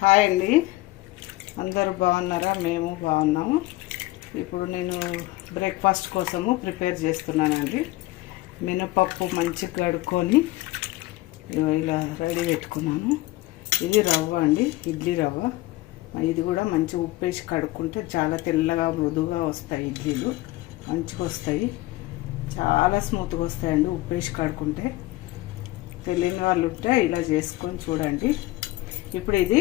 Hi అండి, అందరూ బాగున్నారా? మేము బాగున్నాము. ఇప్పుడు నేను బ్రేక్ఫాస్ట్ కోసము ప్రిపేర్ చేస్తున్నానండి. మినపప్పు మంచిగా కడుక్కొని ఇలా రెడీ పెట్టుకున్నాను. ఇది రవ్వ అండి, ఇడ్లీ రవ్వ. ఇది కూడా మంచిగా ఉప్పేసి కడుక్కుంటే చాలా తెల్లగా మృదువుగా వస్తాయి ఇడ్లీలు. మంచిగా వస్తాయి, చాలా స్మూత్గా వస్తాయండి ఉప్పేసి కడుక్కుంటే. తెలియని వాళ్ళు ఉంటే ఇలా చేసుకొని చూడండి. ఇప్పుడు ఇది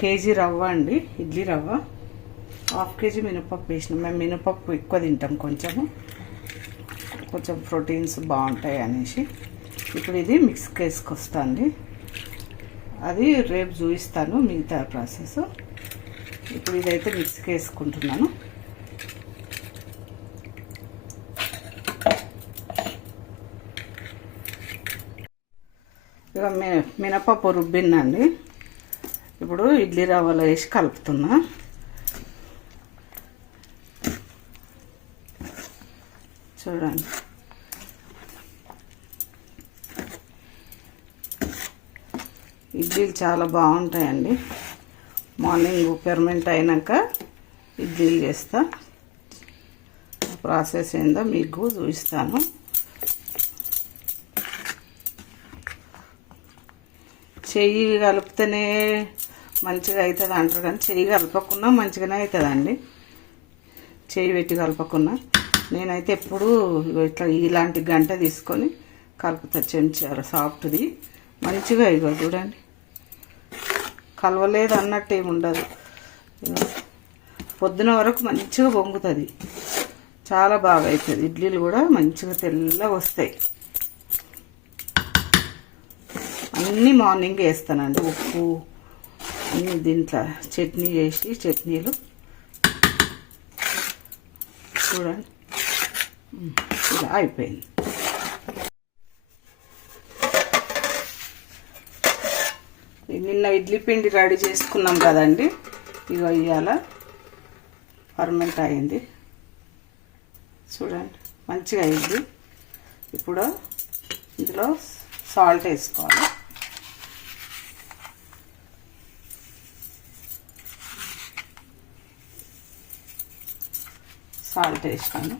కేజీ రవ్వ అండి, ఇడ్లీ రవ్వ. హాఫ్ కేజీ మినపప్పు వేసినాం. మేము మినపప్పు ఎక్కువ తింటాం, కొంచెం ప్రోటీన్స్ బాగుంటాయి అనేసి. ఇప్పుడు ఇది మిక్స్కి వేసుకొస్తాండి. అది రేపు చూపిస్తాను మిగతా ప్రాసెస్. ఇప్పుడు ఇదైతే మిక్స్కి వేసుకుంటున్నాను. ఇక మినపప్పు రుబ్బినండి. ఇప్పుడు ఇడ్లీ రవ్వలో వేసి కలుపుతున్నా. చూడండి, ఇడ్లీలు చాలా బాగుంటాయండి. మార్నింగ్ ఫెర్మెంట్ అయినాక ఇడ్లీలు చేస్తా. ప్రాసెస్ ఏందో మీకు చూపిస్తాను. చెయ్యి కలిపితేనే మంచిగా అవుతుంది అంటారు, కానీ చెయ్యి కలపకుండా మంచిగానే అవుతుందండి. చెయ్యి పెట్టి కలపకుండా నేనైతే ఎప్పుడు ఇట్లా ఇలాంటి గంట తీసుకొని కలుపుతా. చెంచారు సాఫ్ట్ది మంచిగా. ఇగో చూడండి, కలవలేదు అన్నట్టు ఏమి ఉండదు. పొద్దున వరకు మంచిగా పొంగుతుంది, చాలా బాగా అవుతుంది. ఇడ్లీలు కూడా మంచిగా తెల్లగా వస్తాయి. అన్నీ మార్నింగ్ వేస్తానండి. ఉప్పు అన్నీ దీంట్లో చట్నీ చేసి, చట్నీలు చూడండి ఇలా అయిపోయింది. నిన్న ఇడ్లీ పిండి రెడీ చేసుకున్నాం కదండి. ఇగో ఇవాళ ఫర్మెంట్ అయింది చూడండి, మంచిగా అయింది. ఇప్పుడు ఇందులో సాల్ట్ వేసుకోవాలి. సాల్ట్ వేసాను.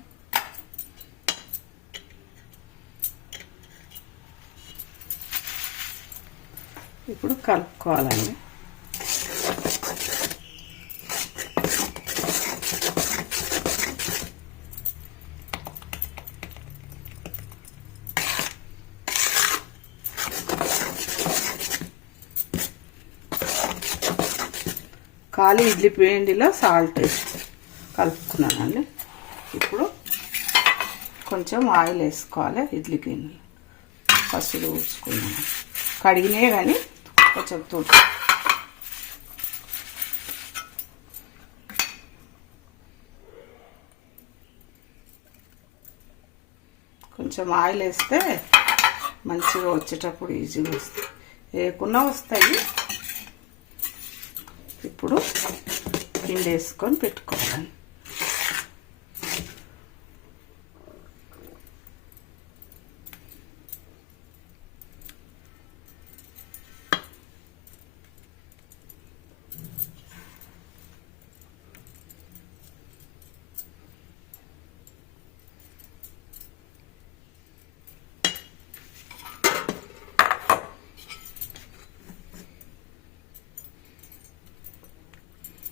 ఇప్పుడు కలుపుకోవాలండి. ఖాళీ ఇడ్లీ పిండిలో సాల్ట్ వేసి కలుపుకున్నానండి. ఇప్పుడు కొంచెం ఆయిల్ వేసుకోవాలి. ఇడ్లీ గిన్నెలు ఫస్ట్ ఊడ్చుకున్నాను, కడిగినే కానీ కొంచెం తూడు. కొంచెం ఆయిల్ వేస్తే మంచిగా వచ్చేటప్పుడు ఈజీగా వస్తాయి, వేయకుండా వస్తాయి. ఇప్పుడు పిండి వేసుకొని పెట్టుకోవాలి.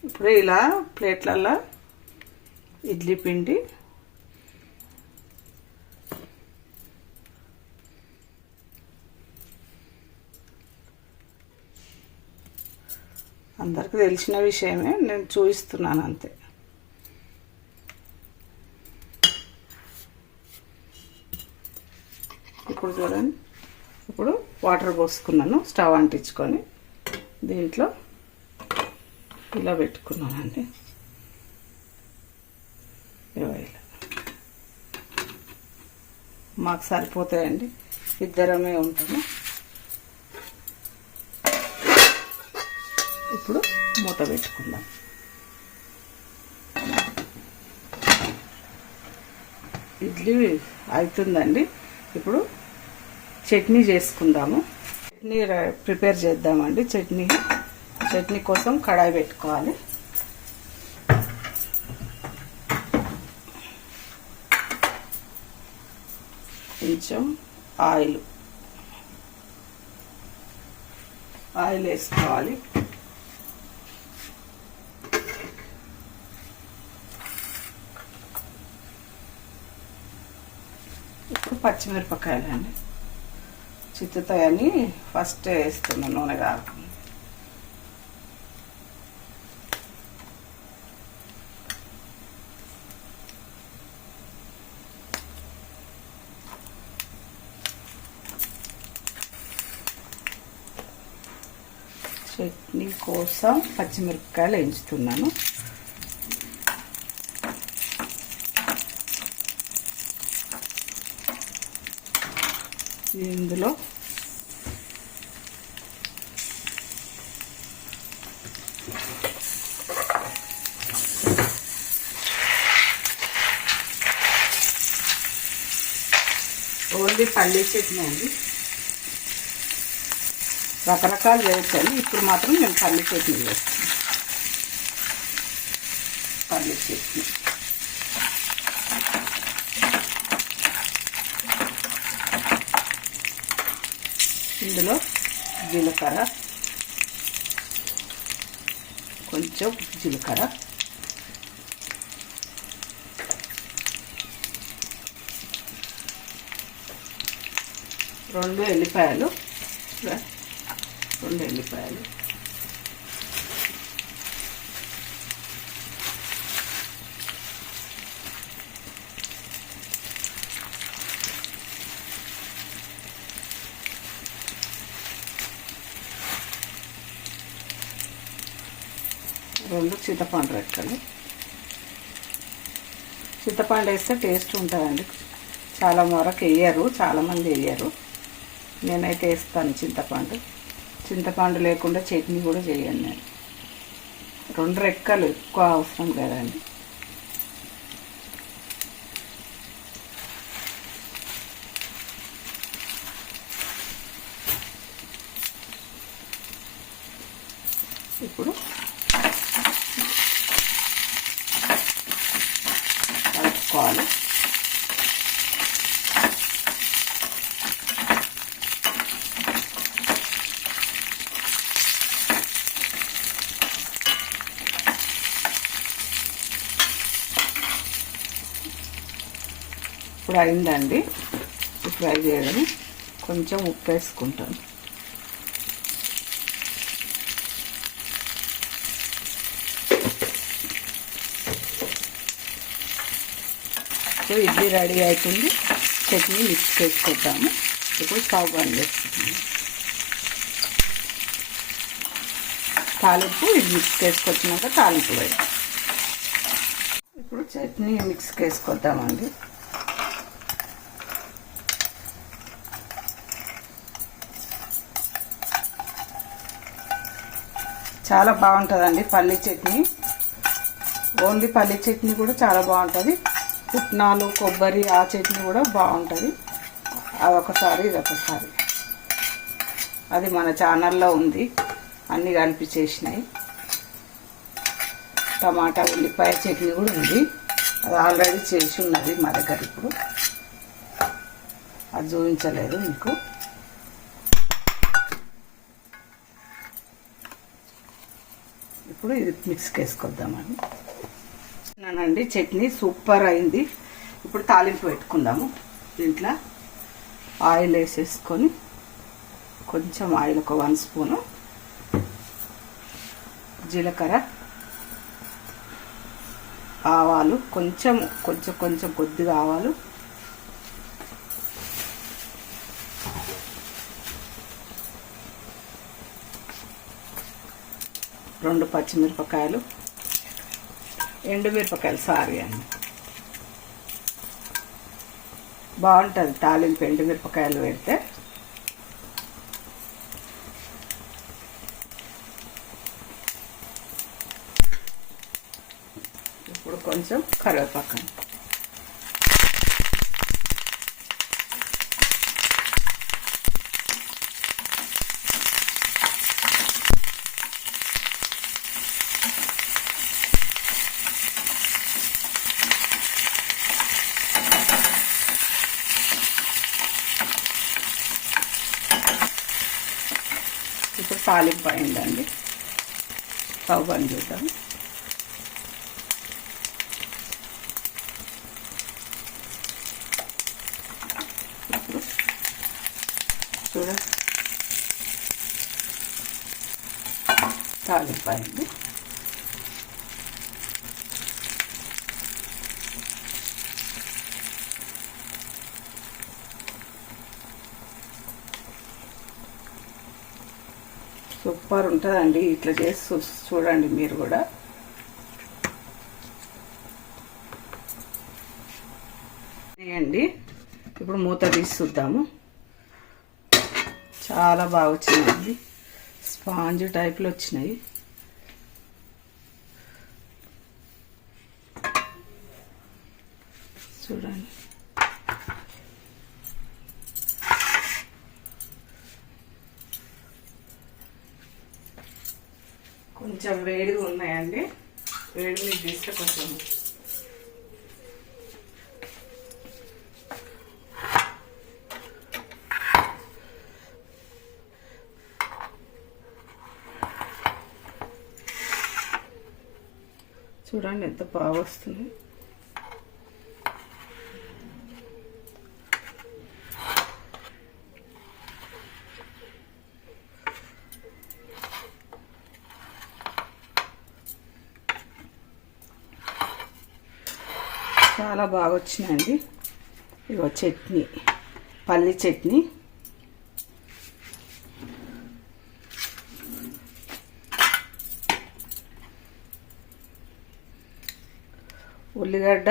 ఇప్పుడు ఇలా ప్లేట్లలో ఇడ్లీ పిండి అందరికీ తెలిసిన విషయమే, నేను చూపిస్తున్నాను అంతే. ఇప్పుడు చూడండి, ఇప్పుడు వాటర్ పోసుకున్నాను. స్టవ్ అంటించుకొని దీంట్లో ఇలా పెట్టుకున్నానండి. ఇలా మాకు సరిపోతాయండి, ఇద్దరమే ఉంటాము. ఇప్పుడు మూత పెట్టుకుందాం. ఇడ్లీ అవుతుందండి. ఇప్పుడు చట్నీ చేసుకుందాము. చట్నీ ప్రిపేర్ చేద్దామండి. చట్నీ చట్నీ కోసం కడాయి పెట్టుకోవాలి. కొంచెం ఆయిల్ వేసుకోవాలి. ఇప్పుడు పచ్చిమిరపకాయలు అండి చిత్తుతాయని ఫస్ట్ వేస్తున్నాను, నూనె కాకుండా. చట్నీ కోసం పచ్చిమిరపకాయలు వేయించుతున్నాను. ఇందులో ఓన్లీ పల్లీ చట్నీ అండి. రకరకాలు చేయొచ్చండి, ఇప్పుడు మాత్రం నేను పల్లీ చట్నీ చేస్తాను. పల్లీ చట్నీ ఇందులో జీలకర్ర, కొంచెం జీలకర్ర, రెండు ఎల్లిపాయలు, రెండు చింతపండు రెక్కలు. చింతపండు వేస్తే టేస్ట్ ఉంటుందండి. చాలా వరకు వేయరు, చాలామంది వేయరు. నేనైతే వేస్తాను చింతపండు. చింతపండు లేకుండా చట్నీ కూడా చేయను నేను. రెండు రెక్కలు, ఎక్కువ అవసరం లేదండి. ఇప్పుడు కలుపుకోవాలి. ఇప్పుడు అయిందండి ఫ్రై చేయడం. కొంచెం ఉప్పు వేసుకుంటాను. సో ఇడ్లీ రెడీ అవుతుంది. చట్నీ మిక్స్ చేసుకుంటాము. ఇప్పుడు స్టవ్ బంద్ చేస్తున్నాము. తాలింపు ఇది మిక్స్ చేసుకొచ్చినాక తాలింపు వేద్దాం. ఇప్పుడు చట్నీ మిక్స్ చేసుకొద్దామండి. చాలా బాగుంటుందండి పల్లీ చట్నీ. ఓన్లీ పల్లీ చట్నీ కూడా చాలా బాగుంటుంది. పుట్నాలు, కొబ్బరి ఆ చట్నీ కూడా బాగుంటుంది. అదొకసారి ఇదొకసారి. అది మన ఛానల్లో ఉంది, అన్నీ కలిపి చేసినాయి. టమాటా ఉల్లిపాయ చట్నీ కూడా ఉంది, అది ఆల్రెడీ చేసి ఉన్నది మా దగ్గర. ఇప్పుడు అది చూపించలేదు మీకు. ఇప్పుడు ఇది మిక్స్ చేసుకొద్దామని అండి. చట్నీ సూపర్ అయింది. ఇప్పుడు తాలింపు పెట్టుకుందాము. దీంట్లో ఆయిల్ వేసేసుకొని, కొంచెం ఆయిల్ ఒక 1 స్పూను, జీలకర్ర, ఆవాలు, కొంచెం కొంచెం కొంచెం కొద్దిగా ఆవాలు, రెండు పచ్చిమిరపకాయలు, ఎండుమిరపకాయలు, సారీ అండి. బాగుంటుంది తాలింపు ఎండుమిరపకాయలు పెడితే. ఇప్పుడు కొంచెం కరివేపాకు, ఇప్పుడు తాలింపు అయిందండి. స్టవ్ బంద్ చేద్దాం. చూడండి తాలింపు అయింది. సూపర్ ఉంటుందండి. ఇట్లా చేసి చూడండి మీరు కూడా. అండి ఇప్పుడు మూత తీసి చూద్దాము. చాలా బాగా వచ్చినాయండి. స్పాంజ్ టైప్లో వచ్చినాయి. చూడండి కొంచెం వేడిగా ఉన్నాయండి. వేడి మీద తీస్తే కొంచెం చూడండి ఎంత బాగా వస్తుంది. చాలా బాగా వచ్చినాయండి. ఇగో చట్నీ, పల్లి చట్నీ. ఉల్లిగడ్డ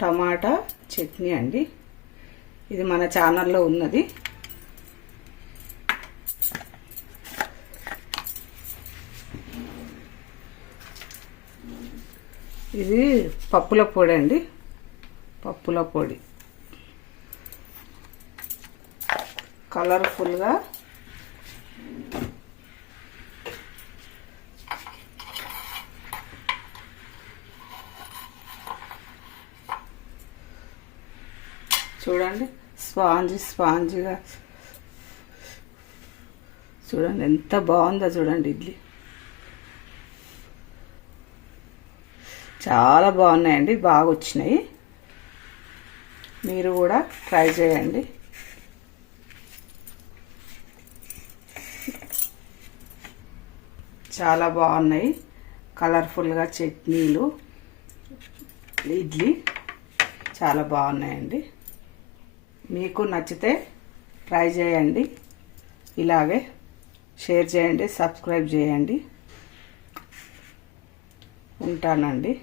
టమాటా చట్నీ అండి. ఇది మన ఛానల్లో ఉన్నది. ఇది పప్పుల పొడి అండి. పప్పుల పొడి కలర్ఫుల్గా చూడండి. స్పాంజ్గా చూడండి ఎంత బాగుందో చూడండి. ఇడ్లీ చాలా బాగున్నాయండి. బాగా వచ్చినాయి. మీరు కూడా ట్రై చేయండి. చాలా బాగున్నాయి. కలర్ఫుల్గా చట్నీలు, ఇడ్లీ చాలా బాగున్నాయండి. మీకు నచ్చితే ట్రై చేయండి. ఇలాగే షేర్ చేయండి, సబ్స్క్రైబ్ చేయండి. ఉంటానండి.